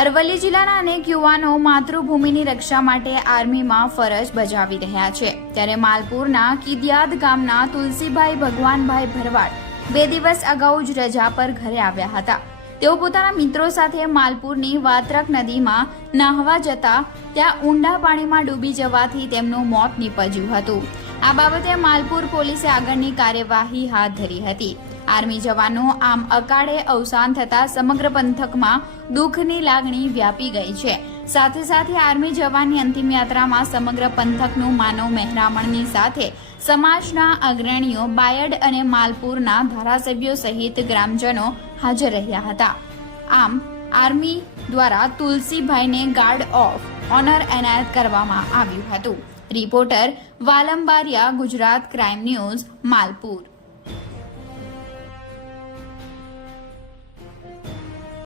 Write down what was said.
અરવલ્લી જિલ્લાના અનેક યુવાનો માતૃભૂમિની રક્ષા માટે આર્મીમાં ફરજ બજાવી રહ્યા છે, ત્યારે માલપુરના કિદિયાદ ગામના તુલસીભાઈ ભગવાનભાઈ ભરવાડ 2 દિવસ અગાઉ જ રજા પર ઘરે આવ્યા હતા. તેઓ પોતાના મિત્રો સાથે માલપુરની વાત્રક નદીમાં નાહવા જતા ત્યાં ઊંડા પાણીમાં ડૂબી જવાથી તેમનું મોત નીપજ્યું હતું. આ બાબતે માલપુર પોલીસે આગળની કાર્યવાહી હાથ ધરી હતી. આર્મી જવાનો આમ અકાળે અવસાન થતા સમગ્ર પંથકમાં દુઃખની લાગણી વ્યાપી ગઈ છે. સાથે સાથે આર્મી જવાનની અંતિમ યાત્રામાં સમગ્ર પંથકનું માનવ મહેરામણની સાથે સમાજના અગ્રણીઓ, બાયડ અને માલપુરના ધારાસભ્યો સહિત ગ્રામજનો હાજર રહ્યા હતા. આમ આર્મી દ્વારા તુલસીભાઈને ગાર્ડ ઓફ ઓનર એનાયત કરવામાં આવ્યું હતું. Reporter Valambaria, Gujarat crime news, Malpur.